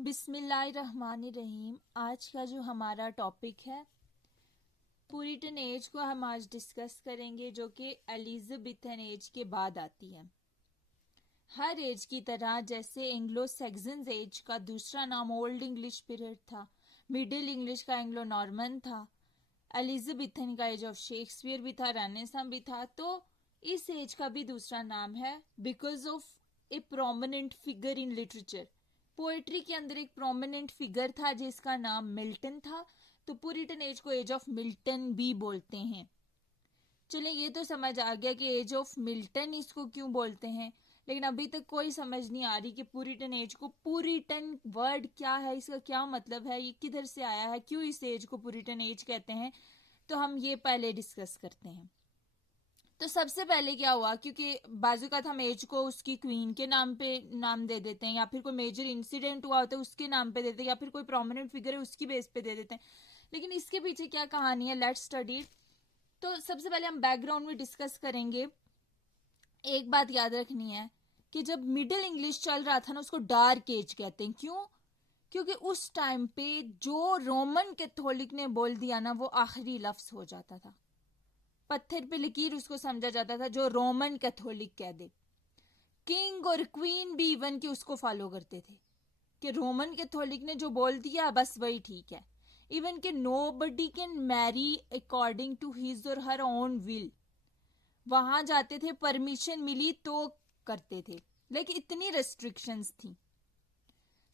बिस्मिल्लाहिर्रहमानिर्रहीम। आज का जो हमारा टॉपिक है पुरिटन एज को हम आज डिस्कस करेंगे, जो कि एलिजाबेथन एज के बाद आती है। हर एज की तरह जैसे एंग्लो सैक्सन एज का दूसरा नाम ओल्ड इंग्लिश पीरियड था, मिडिल इंग्लिश का एंग्लो नॉर्मन था, एलिजाबेथन का एज ऑफ शेक्सपियर भी था, रेनेसां भी था, तो इस एज का भी दूसरा नाम है because of A prominent figure in literature. Poetry के अंदर एक प्रोमिनेंट फिगर था जिसका नाम मिल्टन था, तो पुरिटन एज को एज ऑफ मिल्टन भी बोलते हैं। चलिए, ये तो समझ आ गया कि एज ऑफ मिल्टन इसको क्यों बोलते हैं, लेकिन अभी तक कोई समझ नहीं आ रही कि पुरिटन एज को, पुरिटन वर्ड क्या है, इसका क्या मतलब है, ये किधर से आया है, क्यों इस एज को पुरिटन एज कहते हैं। तो हम ये पहले डिस्कस करते हैं। तो सबसे पहले क्या हुआ, क्योंकि बाजू का हम एज को उसकी क्वीन के नाम पे नाम दे देते हैं, या फिर कोई मेजर इंसिडेंट हुआ होता है उसके नाम पे देते हैं, या फिर कोई प्रोमिनेंट फिगर है उसकी बेस पे दे देते हैं। लेकिन इसके पीछे क्या कहानी है, लेट्स स्टडी। तो सबसे पहले हम बैकग्राउंड में डिस्कस करेंगे। एक बात याद रखनी है कि जब मिडिल इंग्लिश चल रहा था ना, उसको डार्क एज कहते हैं। क्यों? क्योंकि उस टाइम पे जो रोमन कैथोलिक ने बोल दिया ना, वो आखिरी लफ्ज हो जाता था। पत्थर पे लकीर उसको समझा जाता था जो रोमन कैथोलिक कह दे। किंग और क्वीन भी इवन के उसको फॉलो करते थे कि रोमन कैथोलिक ने जो बोल दिया बस वही ठीक है। इवन के nobody can marry according to his or her own will. वहां जाते थे, परमिशन मिली तो करते थे, लेकिन इतनी रेस्ट्रिक्शंस थी।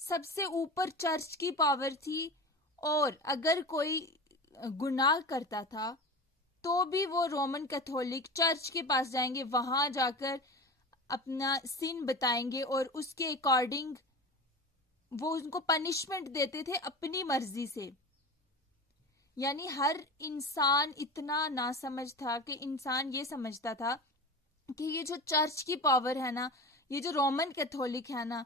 सबसे ऊपर चर्च की पावर थी, और अगर कोई गुनाह करता था तो भी वो रोमन कैथोलिक चर्च के पास जाएंगे, वहां जाकर अपना सिन बताएंगे और उसके अकॉर्डिंग वो उनको पनिशमेंट देते थे अपनी मर्जी से। यानी हर इंसान इतना नासमझ था कि इंसान ये समझता था कि ये जो चर्च की पावर है ना, ये जो रोमन कैथोलिक है ना,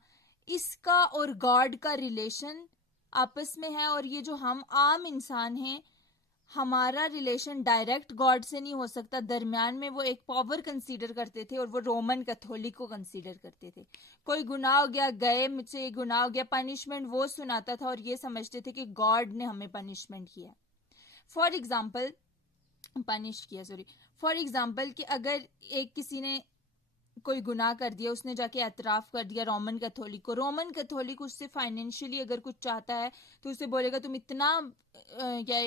इसका और गॉड का रिलेशन आपस में है, और ये जो हम आम इंसान हैं, हमारा रिलेशन डायरेक्ट गॉड से नहीं हो सकता। दरमियान में वो एक पावर कंसीडर करते थे, और वो रोमन कैथोलिक को कंसीडर करते थे। कोई गुनाह हो गया, गए मुझसे गुनाह हो गया, पनिशमेंट वो सुनाता था, और ये समझते थे कि गॉड ने हमें पनिशमेंट किया। फॉर एग्जाम्पल पनिश किया, सॉरी, फॉर एग्जाम्पल कि अगर एक किसी ने कोई गुनाह कर दिया, उसने जाके एतराफ कर दिया रोमन कैथोलिक को, रोमन कैथोलिक उससे फाइनेंशियली अगर कुछ चाहता है तो उसे बोलेगा तुम इतना या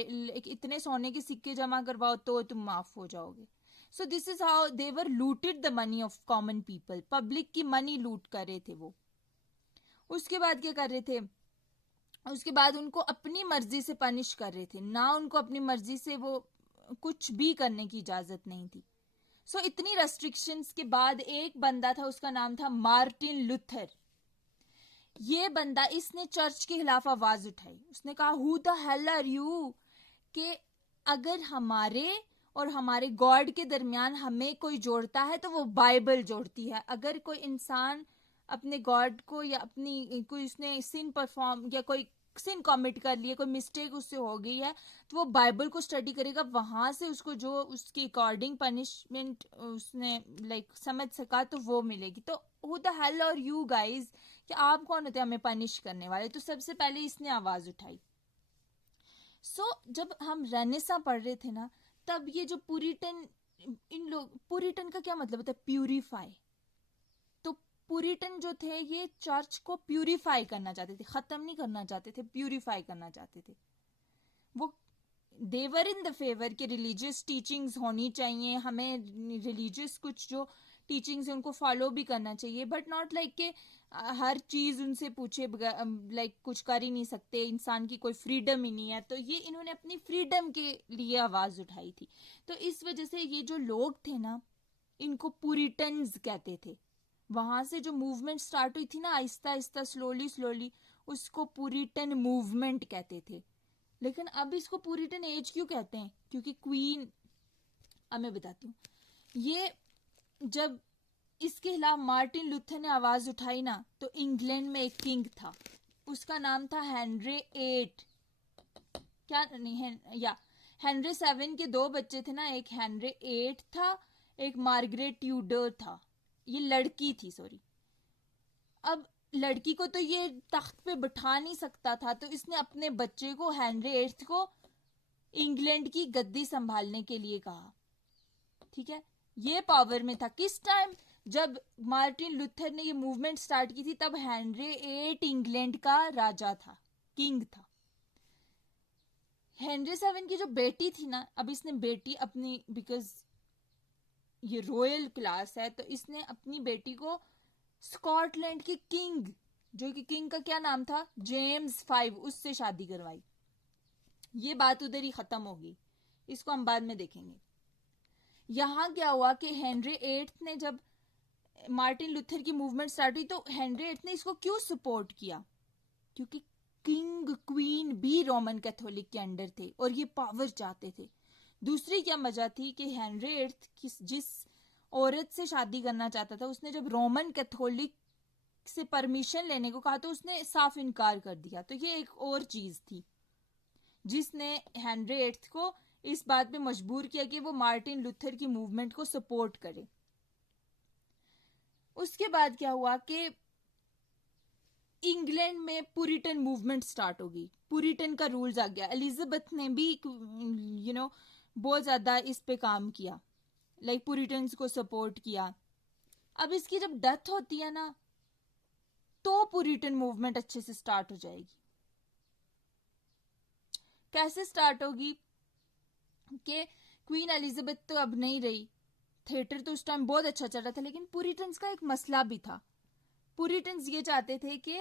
इतने सोने के सिक्के जमा करवाओ तो तुम माफ हो जाओगे। So this is how they were looted the money of common people. Public की मनी लूट कर रहे थे वो। उसके बाद क्या कर रहे थे, उसके बाद उनको अपनी मर्जी से पनिश कर रहे थे ना, उनको अपनी मर्जी से वो कुछ भी करने की इजाजत नहीं थी। सो इतनी रेस्ट्रिक्शंस के बाद एक बंदा था, उसका नाम था मार्टिन लूथर। ये बंदा, इसने चर्च के खिलाफ आवाज उठाई। उसने कहा who the hell are you, कि अगर हमारे और हमारे गॉड के दरमियान हमें कोई जोड़ता है तो वो बाइबल जोड़ती है। अगर कोई इंसान अपने गॉड को या अपनी कोई उसने सिन परफॉर्म या कोई सिन कमिट कर लिया, कोई मिस्टेक उससे हो गई है, तो वो बाइबल को स्टडी करेगा, वहां से उसको जो उसके अकॉर्डिंग पनिशमेंट उसने समझ सका तो वो मिलेगी। तो who the hell are you guys, कि आप कौन होते हैं हमें पनिश करने वाले। तो सबसे पहले इसने आवाज उठाई। जब हम रेनेसां पढ़ रहे थे ना, तब ये जो पुरिटन, इन लोग, पुरिटन का क्या मतलब होता है, प्यूरिफाई। तो पुरिटन जो थे ये चर्च को प्यूरिफाई करना चाहते थे, खत्म नहीं करना चाहते थे, प्यूरिफाई करना चाहते थे। वो देवर इन द फेवर के रिलीजियस टीचिंग्स होनी चाहिए, हमें रिलीजियस कुछ जो टीचिंग्स उनको फॉलो भी करना चाहिए, बट नॉट लाइक के हर चीज उनसे पूछे कुछ कर ही नहीं सकते, इंसान की कोई फ्रीडम ही नहीं है। तो ये इन्होंने अपनी फ्रीडम के लिए आवाज उठाई थी। तो इस वजह से ये जो लोग थे ना, इनको पुरिटन्स कहते थे। वहां से जो मूवमेंट स्टार्ट हुई थी ना, आहिस्ता आहिस्ता स्लोली स्लोली, उसको पुरिटन मूवमेंट कहते थे। लेकिन अब इसको पुरिटन एज क्यों कहते हैं, क्योंकि क्वीन, अब मैं बताती हूँ, ये जब इसके खिलाफ मार्टिन लूथर ने आवाज उठाई ना, तो इंग्लैंड में एक किंग था, उसका नाम था हेनरी एट, क्या नहीं है या हेनरी 7 के दो बच्चे थे ना, एक हेनरी 8 था, एक मार्गरेट ट्यूडर था, ये लड़की थी, सॉरी। अब लड़की को तो ये तख्त पे बिठा नहीं सकता था, तो इसने अपने बच्चे को हेनरी एट्थ को इंग्लैंड की गद्दी संभालने के लिए कहा। ठीक है, ये पावर में था किस टाइम, जब मार्टिन लूथर ने ये मूवमेंट स्टार्ट की थी, तब हेनरी एट इंग्लैंड का राजा था, किंग था। हेनरी सेवन की जो बेटी थी ना, अब इसने बेटी अपनी, बिकॉज ये रॉयल क्लास है, तो इसने अपनी बेटी को स्कॉटलैंड के किंग, जो कि किंग का क्या नाम था, जेम्स 5, उससे शादी करवाई। ये बात उधर ही खत्म होगी, इसको हम बाद में देखेंगे। यहां क्या हुआ कि हेनरी एट्थ ने, जब मार्टिन लूथर की मूवमेंट स्टार्ट हुई, तो हेनरी एट्थ ने इसको क्यों सपोर्ट किया, क्योंकि किंग क्वीन भी रोमन कैथोलिक के अंडर थे और ये पावर चाहते थे। दूसरी क्या वजह थी कि हेनरी एट्थ जिस औरत से शादी करना चाहता था, उसने जब रोमन कैथोलिक से परमिशन लेने को कहा तो उसने साफ इनकार कर दिया। तो ये एक और चीज थी जिसने हेनरी एट्थ को इस बात पे मजबूर किया कि वो मार्टिन लूथर की मूवमेंट को सपोर्ट करे। उसके बाद क्या हुआ कि इंग्लैंड में पुरिटन मूवमेंट स्टार्ट होगी, पुरिटन का रूल्स आ गया। एलिजाबेथ ने भी बहुत ज्यादा इस पे काम किया, लाइक पुरिटन्स को सपोर्ट किया। अब इसकी जब डेथ होती है ना, तो पुरिटन मूवमेंट अच्छे से स्टार्ट हो जाएगी। कैसे स्टार्ट होगी कि क्वीन एलिजाबेथ तो अब नहीं रही, थिएटर तो उस टाइम बहुत अच्छा चल रहा था, लेकिन पुरिटन्स का एक मसला भी था। पुरिटन्स ये चाहते थे कि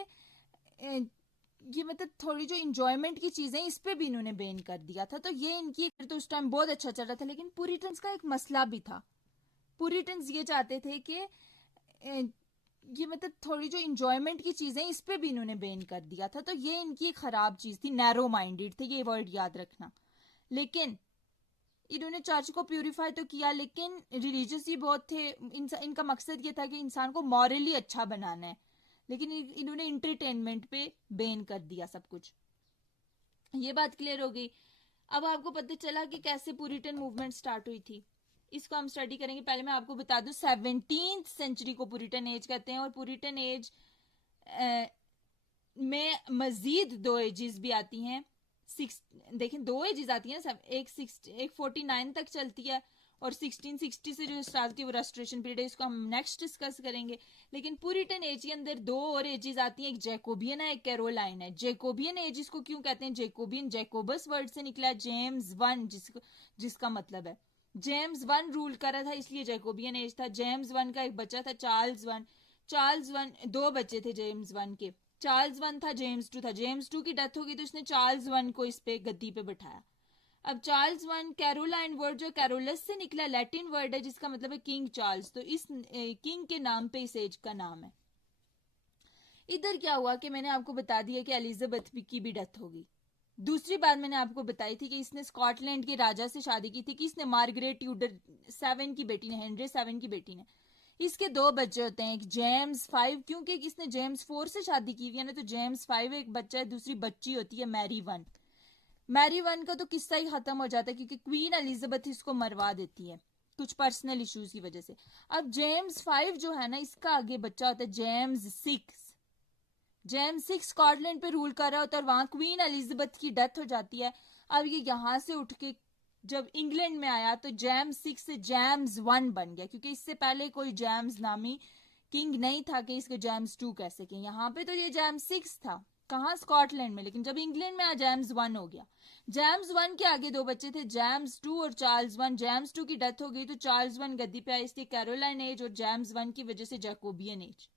ये मतलब थोड़ी जो इंजॉयमेंट की चीजें, इस पे भी इन्होंने बैन कर दिया था। तो ये इनकी तो उस टाइम बहुत अच्छा चल रहा था, लेकिन पुरिटन्स का एक मसला भी था। पुरिटन्स ये चाहते थे कि ये मतलब थोड़ी जो इंजॉयमेंट की चीजें, इस पे भी इन्होंने बैन कर दिया था। तो ये इनकी एक खराब चीज थी, नैरो माइंडेड थे, ये वर्ड याद रखना। लेकिन इन्होंने चर्च को प्यूरिफाई तो किया, लेकिन रिलीजियस ही बहुत थे। इनका मकसद ये था कि इंसान को मॉरली अच्छा बनाना है, लेकिन इन्होंने इंटरटेनमेंट पे बैन कर दिया सब कुछ। ये बात क्लियर हो गई। अब आपको पता चला कि कैसे पुरिटन मूवमेंट स्टार्ट हुई थी, इसको हम स्टडी करेंगे। पहले मैं आपको बता दूं, 17th सेंचुरी को पुरिटन एज कहते हैं, और पुरिटन एज में मजीद 2 एजेस भी आती हैं। देखें 2 एजेस आती हैं, सब एक 49 तक चलती है, और 1660 से जो स्टार्ट की वो रेस्टोरेशन पीरियड है, इसको हम नेक्स्ट डिस्कस करेंगे। लेकिन पुरिटन एज के अंदर 2 और एजेस आती हैं, एक जैकोबियन है, एक कैरोलाइन है। जैकोबियन एज को क्यों कहते हैं जैकोबियन, जैकोबस वर्ड से निकला, जेम्स 1 जिसका मतलब है जेम्स 1 रूल कर रहा था, इसलिए जैकोबियन एज था। जेम्स 1 का एक बच्चा था चार्ल्स 1। चार्ल्स 1, 2 बच्चे थे जेम्स 1 के, चार्ल्स 1 था, जेम्स 2 था। जेम्स 2 की डेथ हो गई तो उसने चार्ल्स 1 को इस पे गद्दी पे बिठाया। अब चार्ल्स 1, कैरोलाइन वर्ड जो कैरोलस से निकला, लैटिन वर्ड है जिसका मतलब है किंग चार्ल्स, तो इस किंग के नाम पे इस एज का नाम है। इधर क्या हुआ कि मैंने आपको बता दिया कि एलिजाबेथ की भी डेथ होगी। दूसरी बात मैंने आपको बताई थी कि इसने स्कॉटलैंड के राजा से शादी की थी, कि इसने मार्गरेट ट्यूडर 7 की बेटी ने, हेनरी 7 की बेटी ने। इसके 2 बच्चे होते हैं, एक जेम्स 5, क्योंकि इसने जेम्स 4 से शादी की हुई है ना, तो जेम्स 5 एक बच्चा है, दूसरी बच्ची होती है मैरी 1। मैरी 1 का तो किस्सा ही खत्म हो जाता है, क्योंकि क्वीन एलिजाबेथ इसको मरवा देती है कुछ पर्सनल इश्यूज की वजह से। अब जेम्स 5 जो है ना, इसका आगे बच्चा होता है जेम्स 6। जेम्स 6 स्कॉटलैंड पे रूल कर रहा होता है, और वहां क्वीन एलिजाबेथ की डेथ हो जाती है। अब ये यहां से उठ के जब इंग्लैंड में आया तो जेम्स 6 से जेम्स 1 बन गया, क्योंकि इससे पहले कोई जेम्स नामी किंग नहीं था कि इसको जेम्स 2 कह सके। यहाँ पे तो ये जेम्स 6 था, कहाँ, स्कॉटलैंड में। लेकिन जब इंग्लैंड में आया जेम्स 1 हो गया। जेम्स 1 के आगे 2 बच्चे थे, जेम्स 2 और चार्ल्स 1। जेम्स 2 की डेथ हो गई तो चार्ल्स 1 गद्दी पे आए, इसलिए कैरोलाइन एज, और जेम्स 1 की वजह से जैकोबियन एज।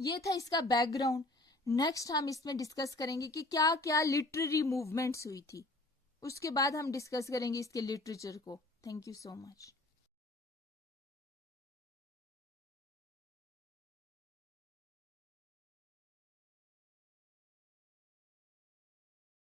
ये था इसका बैकग्राउंड। नेक्स्ट हम इसमें डिस्कस करेंगे कि क्या क्या लिटरेरी मूवमेंट्स हुई थी, उसके बाद हम डिस्कस करेंगे इसके लिटरेचर को। Thank you so much.